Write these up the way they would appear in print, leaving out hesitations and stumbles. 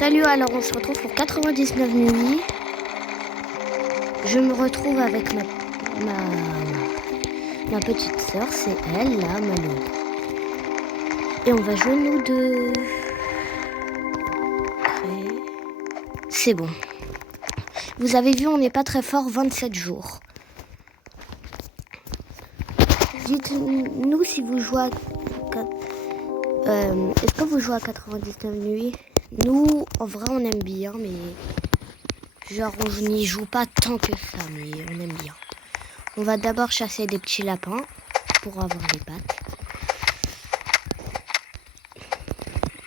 Salut, alors on se retrouve pour 99 nuits. Je me retrouve avec ma petite sœur, c'est elle, là, Manon. Et on va jouer nous deux. C'est bon. Vous avez vu, on n'est pas très fort, 27 jours. Dites-nous si vous jouez à... est-ce que vous jouez à 99 nuits? Nous, en vrai, on aime bien, mais... genre, on n'y joue pas tant que ça, mais on aime bien. On va d'abord chasser des petits lapins pour avoir les pattes.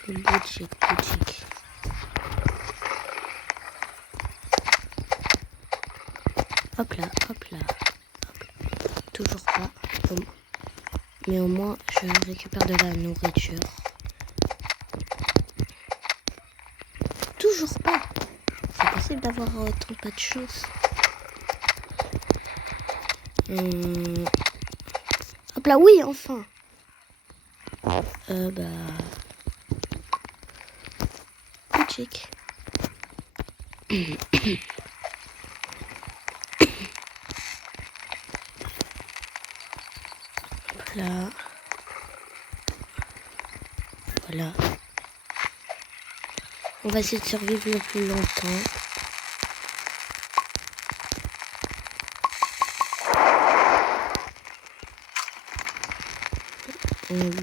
Boutique. Hop là. Toujours pas. Bon. Mais au moins, je récupère de la nourriture. Toujours pas. C'est possible d'avoir autant pas de chance. Hop là, oui, enfin. Boutique. Là. Voilà. On va essayer de survivre le plus longtemps.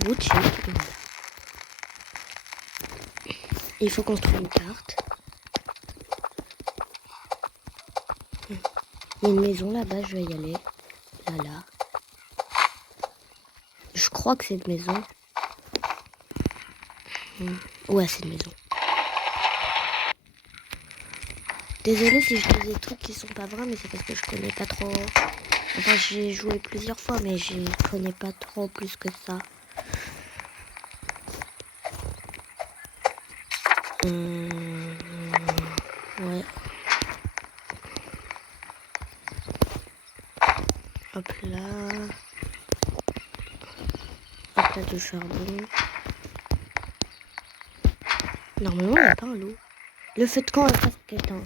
Boutique. Voilà. Il faut construire une carte. Il y a une maison là-bas, je vais y aller. Là. Je crois que c'est une maison. Ouais, c'est une maison. Désolée si je dis des trucs qui sont pas vrais, mais c'est parce que je connais pas trop. Enfin, j'ai joué plusieurs fois, mais je connais pas trop plus que ça. Ouais. Hop là, du charbon. Normalement, il n'y a pas un loup. Le feu de camp est presque éteint.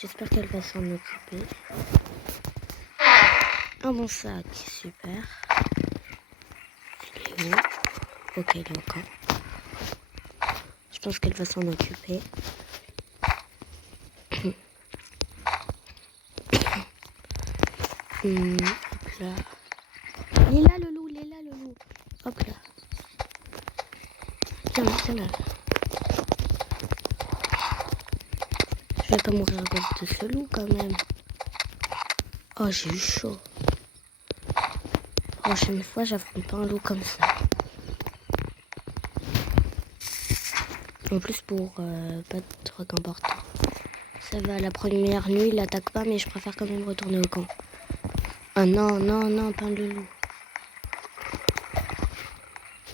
J'espère qu'elle va s'en occuper. Un bon sac, super. Il est où? Ok, il est encore. Je pense qu'elle va s'en occuper. Hop là. Il est là le loup, Hop là. Tiens là. Je vais pas mourir à cause de ce loup quand même. Oh, j'ai eu chaud. Prochaine fois, j'affronte pas un loup comme ça. En plus, pour pas de trucs importants. Ça va, la première nuit, il l'attaque pas, mais je préfère quand même retourner au camp. Ah non, pas le loup.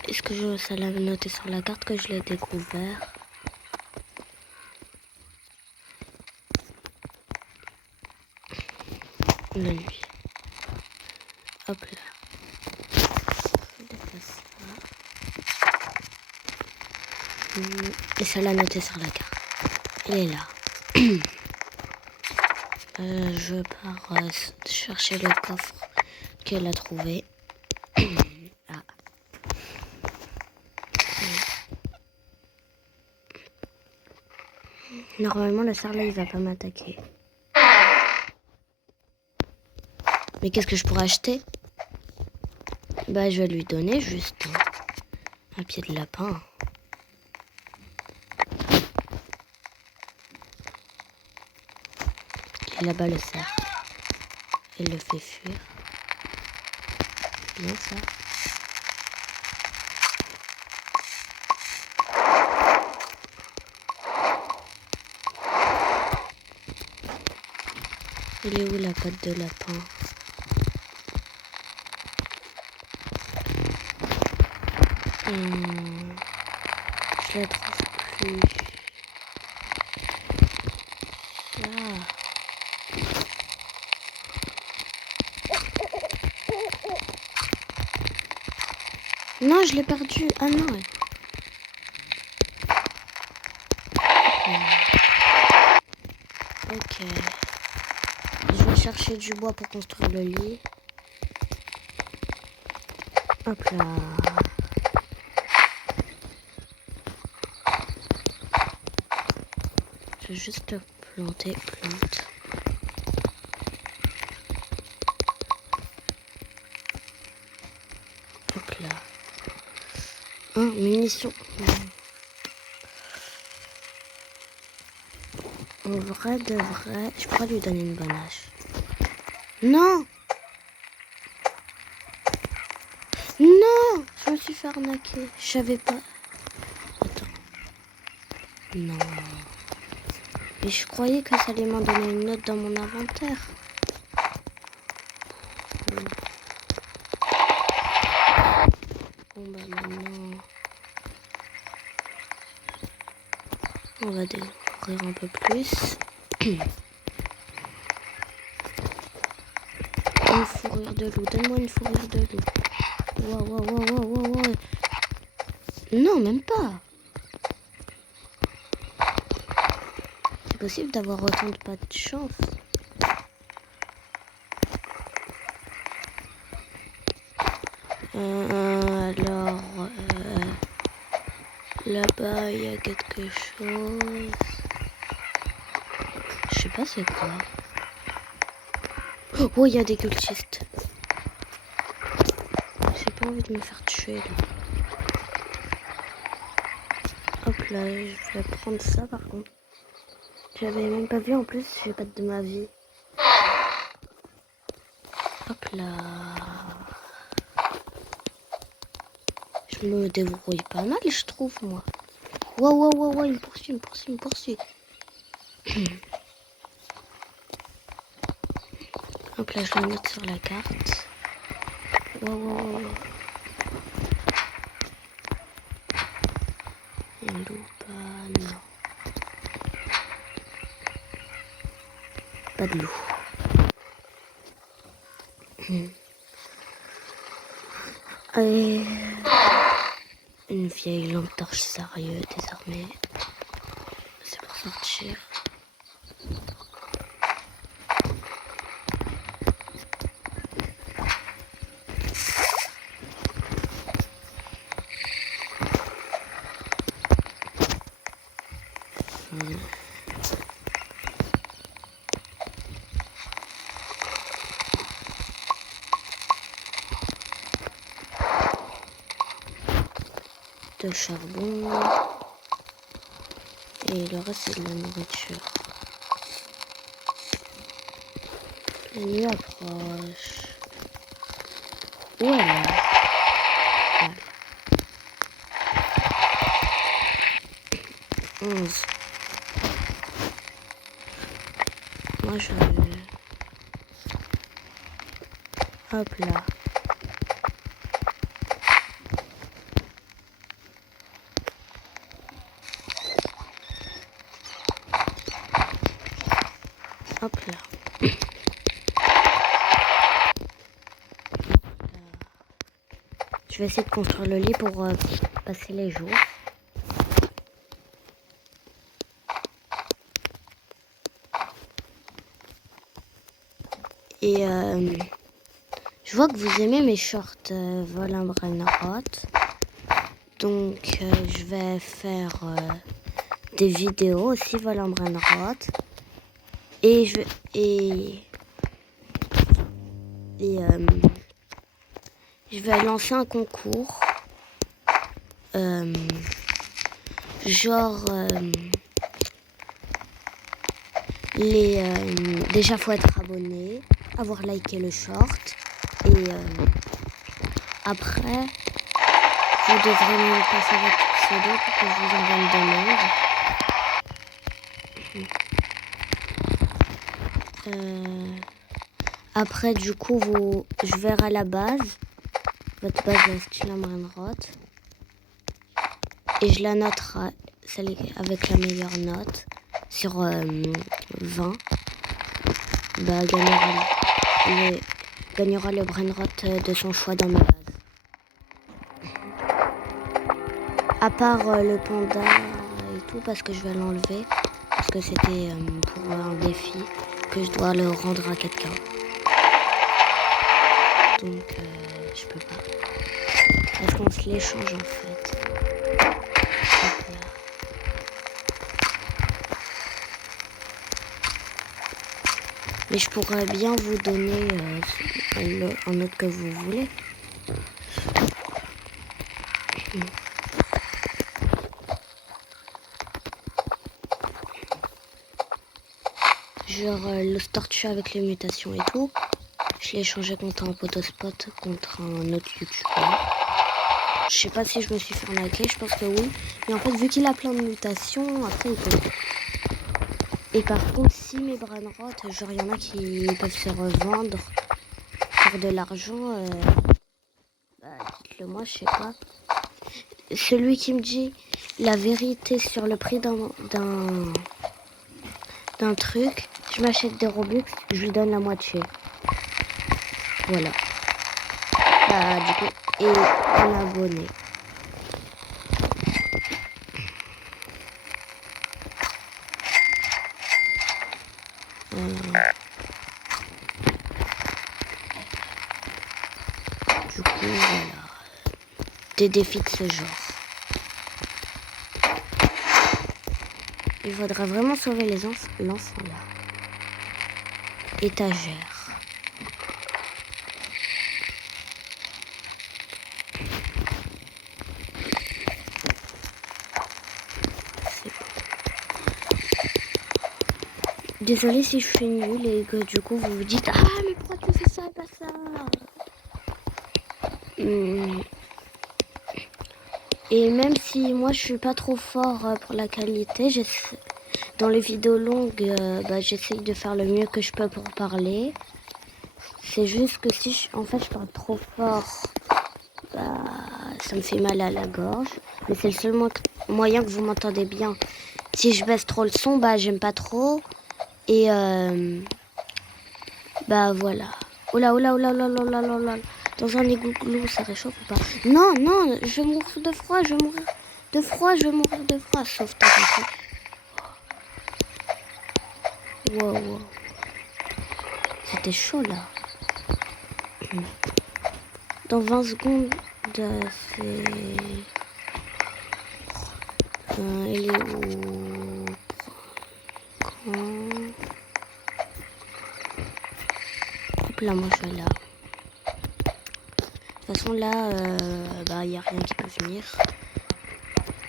Est-ce que ça l'a noté sur la carte que je l'ai découvert? La nuit. Hop là. Et ça l'a noté sur la carte. Il est là. Je pars chercher le coffre qu'elle a trouvé. Ah. Normalement, le sarlat, il va pas m'attaquer. Mais qu'est-ce que je pourrais acheter? Bah, je vais lui donner juste un pied de lapin. Et là-bas, le cerf. Elle le fait fuir. Bien ça. Elle est où la patte de lapin? Je la trouve plus. Là. Non, je l'ai perdu. Ah non. Ok. Je vais chercher du bois pour construire le lit. Hop là. Je vais juste planter, plante. Hop là. Munitions. En vrai de vrai, je pourrais lui donner une bonne hache. Non! Non! Je me suis fait arnaquer. Je savais pas. Attends. Non. Mais je croyais que ça allait m'en donner une note dans mon inventaire. Bon bah maintenant... On va découvrir un peu plus. Une fourrure de loup. Donne-moi une fourrure de loup. Wow. Non, même pas. C'est possible d'avoir autant de pas de chance. Alors... là-bas, il y a quelque chose. Je sais pas c'est quoi. Oh, il y a des cultistes. J'ai pas envie de me faire tuer là. Hop là, je vais prendre ça par contre. J'avais même pas vu en plus, j'ai pas de ma vie. Hop là. Je me débrouille pas mal, je trouve moi. Wow, il me poursuit. Hop là, je le note sur la carte. Wow. Un loup, non. Pas de loup. Et une vieille lampe torche sérieux désarmée. C'est pour sortir. De charbon et le reste c'est de la nourriture. La nuit approche. Voilà. 11. Moi je... Hop là. Hop là. Je vais essayer de construire le lit pour passer les jours. Et je vois que vous aimez mes shorts Volin Brainrot. Donc je vais faire des vidéos aussi Volin Brainrot. Et je vais lancer un concours. Déjà faut être abonné, avoir liké le short et après vous devrez me passer votre pseudo pour que je vous envoie une demande. Après du coup je verrai la base, votre base de Volin Brainrot et je la noterai, celle avec la meilleure note sur 20. Bah, gagnera le Brainrot de son choix dans ma base. À part le panda et tout parce que je vais l'enlever. Parce que c'était pour un défi que je dois le rendre à quelqu'un. Donc je peux pas. Parce qu'on se l'échange en fait. Hop là. Mais je pourrais bien vous donner un autre que vous voulez. Genre le tortue avec les mutations et tout. Je l'ai échangé contre un potospot, contre un autre youtubeur. Je sais pas si je me suis fait arnaquer, je pense que oui. Mais en fait, vu qu'il a plein de mutations, après il peut. Et par contre, si mes brainrots, genre il y en a qui peuvent se revendre pour de l'argent, dites-le moi, je sais pas. Celui qui me dit la vérité sur le prix d'un truc, je m'achète des Robux, je lui donne la moitié. Voilà. Bah, du coup, et un abonné. Du coup, voilà. Des défis de ce genre. Il faudra vraiment sauver les l'enfant là. Étagère. Désolée si je suis nulle et que du coup vous vous dites ah mais pourquoi tu fais ça et pas ça. Et même si moi je suis pas trop fort pour la qualité, dans les vidéos longues, j'essaye de faire le mieux que je peux pour parler. C'est juste que si en fait je parle trop fort, ça me fait mal à la gorge. Mais c'est le seul moyen que vous m'entendez bien. Si je baisse trop le son, j'aime pas trop. Et voilà. Oula, oula, oula, oula, oula, oula, oula. Dans un égout, ça réchauffe ou pas? Non, non, je vais mourir de froid, je vais mourir de froid, je vais mourir de froid. Sauf ta façon. Wow, wow. C'était chaud là. Dans 20 secondes, c'est... il est où? Hop là, moi je suis là. De toute façon là, y a rien qui peut venir.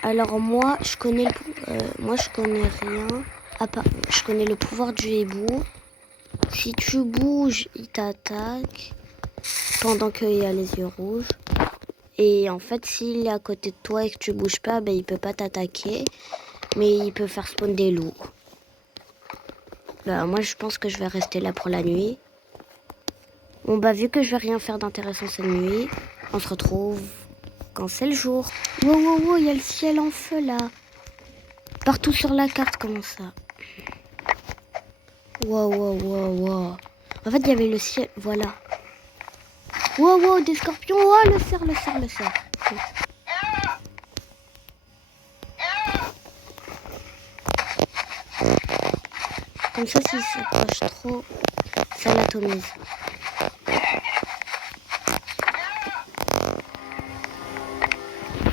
Alors moi, je connais rien. Je connais le pouvoir du hibou. Si tu bouges, il t'attaque pendant qu'il y a les yeux rouges. Et en fait, s'il est à côté de toi et que tu bouges pas, il peut pas t'attaquer. Mais il peut faire spawn des loups. Moi, je pense que je vais rester là pour la nuit. Bon, vu que je vais rien faire d'intéressant cette nuit, on se retrouve quand c'est le jour. Wow, wow, wow, il y a le ciel en feu là. Partout sur la carte, comment ça? Wow, wow, wow, wow. En fait, il y avait le ciel, voilà. Wow, wow, des scorpions. Oh, le cerf, le cerf, le cerf. Comme ça, s'il s'approche trop, ça l'atomise.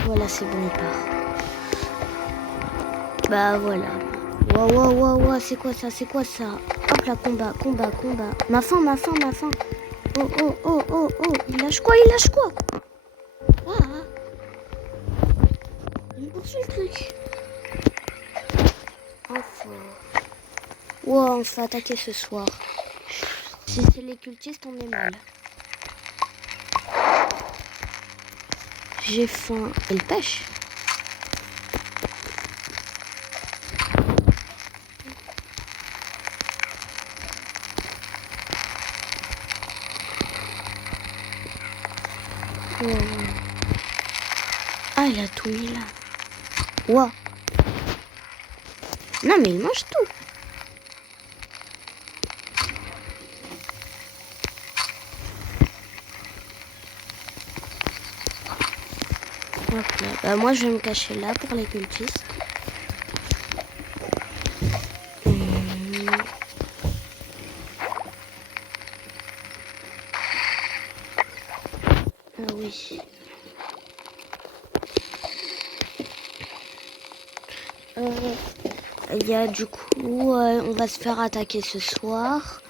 Voilà, c'est bon, il part. Voilà. Wow, wow, wow, wow, c'est quoi ça? C'est quoi ça? Hop là, combat, combat, combat. Ma faim, ma faim, ma faim. Oh, oh, oh, oh, oh. Il lâche quoi? Il lâche quoi? Il me poursuit le truc. Enfin. Wow, on se fait attaquer ce soir. Si c'est les cultistes, on est mal. J'ai faim. Elle pêche. Wow. Ah, il a tout mis là. Wow. Non, mais il mange tout. Hop là. Moi, je vais me cacher là pour les cultistes. Il y a du coup, on va se faire attaquer ce soir.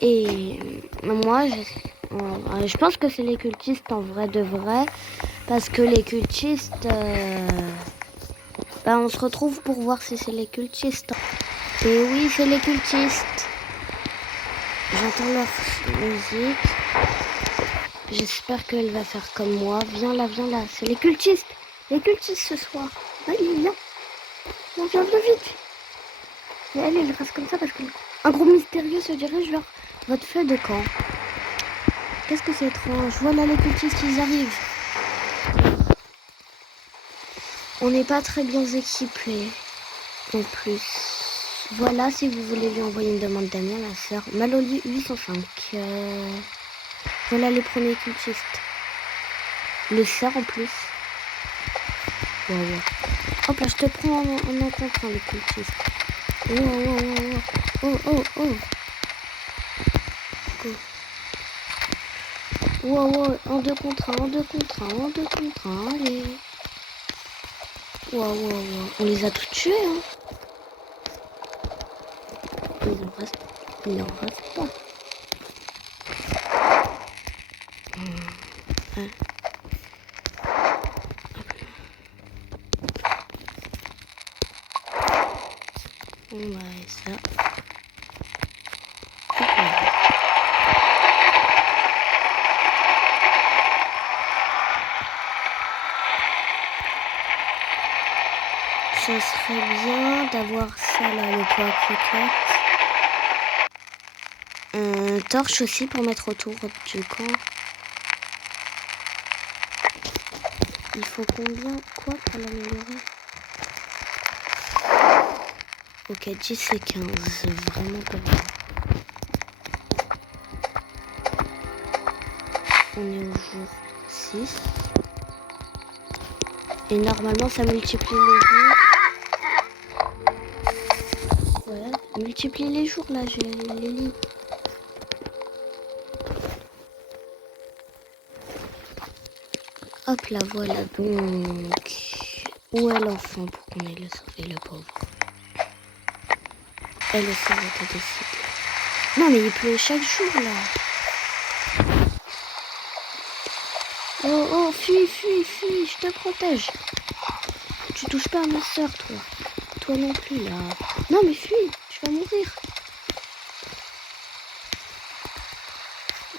Et moi, je pense que c'est les cultistes en vrai de vrai. Parce que les cultistes, on se retrouve pour voir si c'est les cultistes. Et oui, c'est les cultistes. J'entends leur musique. J'espère qu'elle va faire comme moi. Viens là, viens là. C'est les cultistes. Les cultistes ce soir. Allez, viens. Viens vite. Et allez, je reste comme ça parce qu'un groupe mystérieux se dirige vers votre feu de camp. Qu'est-ce que c'est étrange. Voilà les cultistes, ils arrivent. On n'est pas très bien équipés. En plus. Voilà, si vous voulez lui envoyer une demande d'amis à ma soeur. Maloli 805. Voilà les premiers cultistes. Le cerf en plus. Wow. Hop là, je te prends en rencontrant les cultistes. Oh. Wow, en 2 contre 1, allez. Wow. On les a tous tués, hein. Il en reste pas. Ouais. Et ça. Ça serait bien d'avoir ça là, le poids croquette. Torche aussi pour mettre autour du camp. Il faut combien quoi pour l'améliorer? Ok, 10 et 15, vraiment pas bien. On est au jour 6. Et normalement ça multiplie les jours. Ouais, multiplie les jours là, j'ai les lits. Hop là, voilà donc. Où est l'enfant pour qu'on ait le sauver, le pauvre? Elle le sauve, t'as décidé. Non mais il pleut chaque jour là. Oh, fuis, je te protège. Tu touches pas à ma soeur, toi. Toi non plus là. Non mais fuis, tu vas mourir.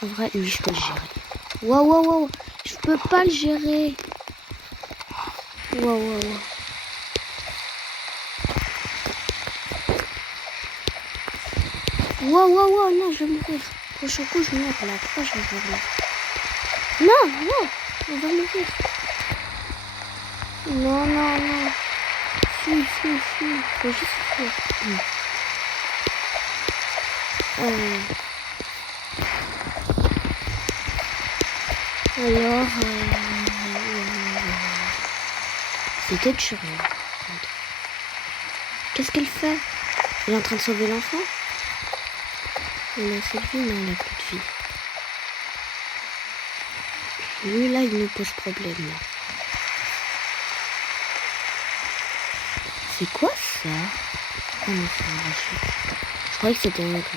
En vrai, lui je peux le gérer. Wow. Je peux pas le gérer. Wow. Wow, non, je vais mourir. Prochain coup, je meurs là. Pourquoi je vais mourir? Non, on va mourir. Non. Fuis. Faut juste fuir. Alors, c'était dur. Qu'est-ce qu'elle fait? Elle est en train de sauver l'enfant? Elle a assez de vie, non, elle a plus de vie. Lui, là, il nous pose problème. Là. C'est quoi ça? Oh non, c'est arraché. Je croyais que c'était un autre.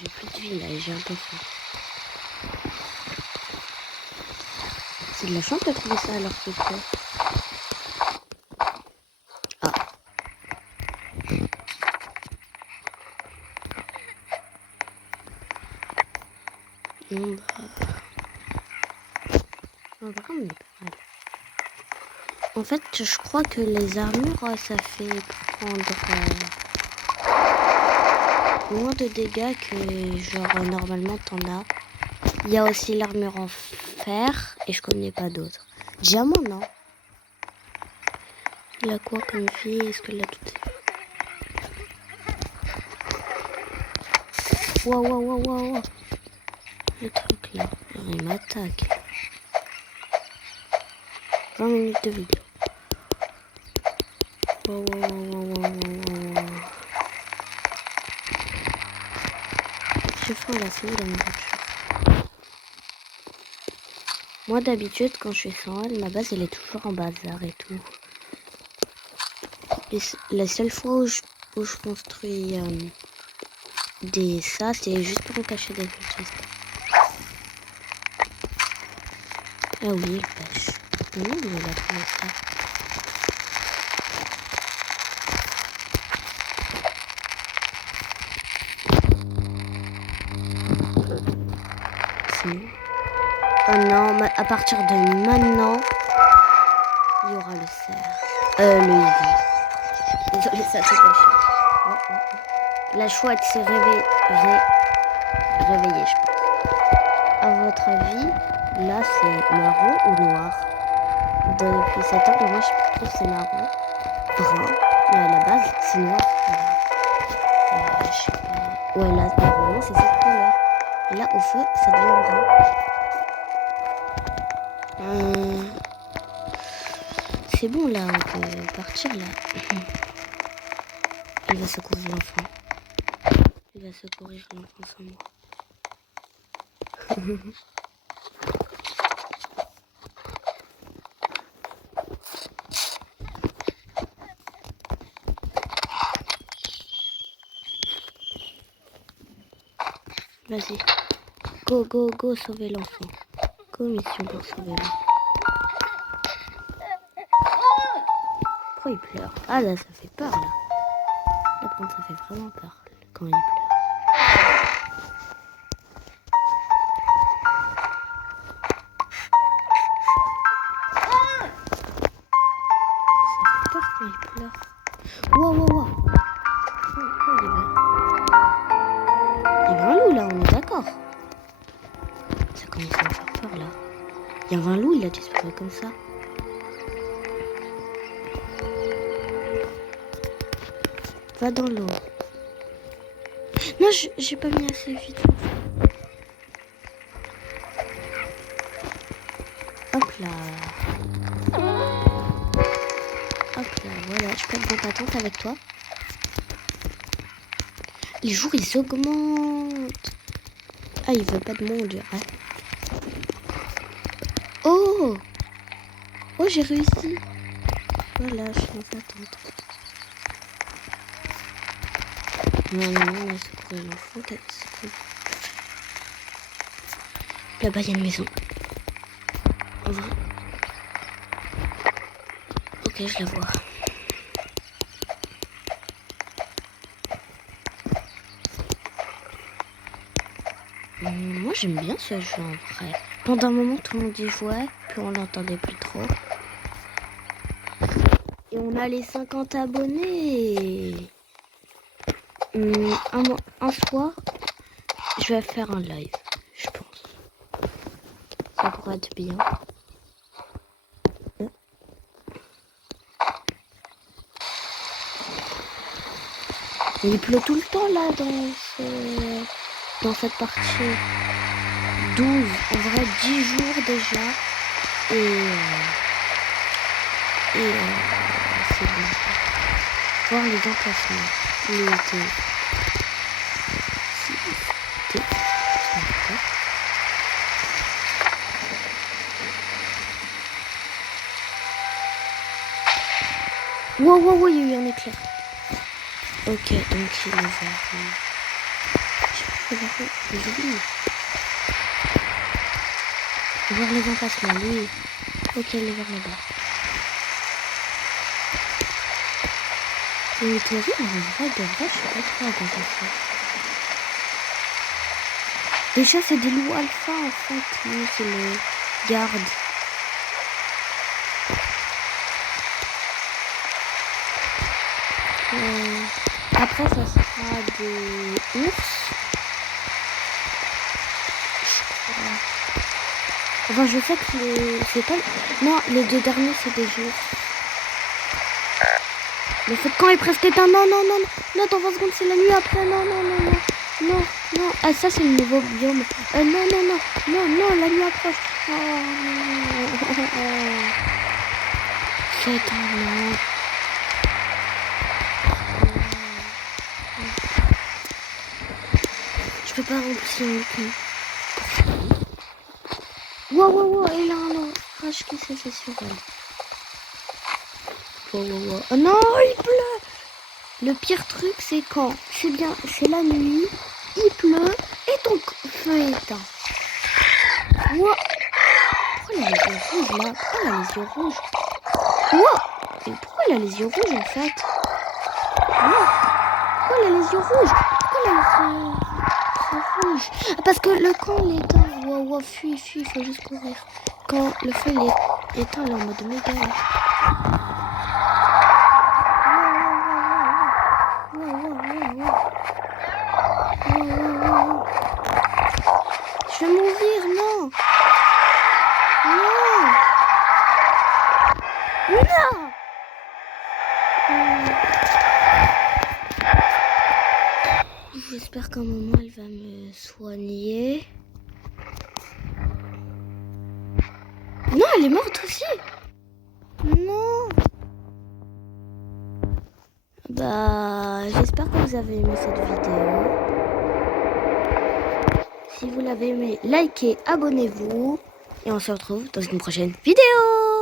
J'ai plus de vie, là, et j'ai un peu faim. C'est de la chance de trouver ça alors que quoi. Non, on est pas mal. En fait, je crois que les armures, ça fait prendre moins de dégâts que genre normalement t'en as. Il y a aussi l'armure en fer et je connais pas d'autres. Diamant, non. Il a quoi comme fille? Est-ce qu'elle a toutes? Wow. Le truc là, il m'attaque. 20 minutes de vidéo. Wow. J'ai faim là, c'est où la nourriture? Moi, d'habitude, quand je suis sans elle, ma base, elle est toujours en bazar et tout. Et la seule fois où je construis ça, c'est juste pour me cacher des cultistes. Ah oui, il pêche. Où il a trouvé ça? Oh non, à partir de maintenant, il y aura le cerf. Le hibou. Désolé, ça s'est caché. La chouette s'est réveillée, je pense. À votre avis, là, c'est marron ou noir? Depuis 7 ans, moi, je trouve que c'est marron. Brun. Mais à la base, c'est noir. Je sais pas. Ouais, là, normalement, c'est cette couleur. Et là, au feu, ça devient brun. C'est bon, là, on peut partir, là. Il va secourir l'enfant. Il va secourir l'enfant sans moi. Vas-y. Go, go, go, sauver l'enfant. Go, mission pour sauver l'enfant. Pourquoi il pleure? Ah là, ça fait peur, là. Là, par contre, ça fait vraiment peur quand il pleure. Ça fait peur quand il pleure. Wow, wow, wow. Il y avait un loup, là, on est d'accord. Ça commence à me faire peur, là. Il y avait un loup, il a disparu comme ça. Va dans l'eau. Non, j'ai pas mis assez vite. Hop là. Hop là, voilà. Je peux être dans ta tente avec toi. Les jours, ils augmentent. Ah, il veut pas de moi, on dirait. Oh! Oh, j'ai réussi. Voilà, je suis dans sa tente. Non, non, non, on a secouru l'enfant. Là-bas, il y a une maison. En vrai. Ok, je la vois. Moi, j'aime bien ce jeu, en vrai. Pendant un moment, tout le monde y jouait, puis on l'entendait plus trop. Et on a les 50 abonnés. Un soir, je vais faire un live, je pense. Ça pourrait être bien. Et il pleut tout le temps là dans cette partie. 12, en vrai 10 jours déjà. Et c'est bon. Voir les emplacements. Wow, wow, wow, il y a eu un éclair. Ok, donc il est vers... Je sais pas les oublie. Voir les emplacements, oui. Ok, il est vers là-bas. Mais théorie, en vrai, de vrai, je suis pas trop à ça. Déjà, c'est des loups alpha, en fait. Oui, c'est les gardes. Après, ça sera des ours. Enfin, je sais que c'est pas... Non, les 2 derniers, c'est des ours. Le feu de camp est presque éteint. Non, non, non, non, dans 20 secondes, c'est la nuit après. Non, non, non, non, non, non. Ah, ça, c'est le nouveau biome. Non, non, non, non, non, la nuit approche. Oh, c'est éteint, Je peux pas remplir le cul. Wow, wow, il a un orage qui s'est fait sur elle. Wow. Oh non, il pleut. Le pire truc, c'est quand c'est la nuit, il pleut et ton feu est éteint. Wow. Pourquoi il a les yeux rouges là? Pourquoi il a les yeux rouges? Wow. Et pourquoi il a les yeux rouges en fait? Wow. Pourquoi il a les yeux rouges? Pourquoi il a les yeux rouges? Parce que quand il est éteint, wow, fuis, il faut juste courir. Quand le feu il est éteint, il est en mode méga. Je vais mourir, non. J'espère qu'à un moment elle va me soigner. Non, elle est morte aussi. Non. J'espère que vous avez aimé cette vidéo. Si vous l'avez aimé, likez, abonnez-vous. Et on se retrouve dans une prochaine vidéo.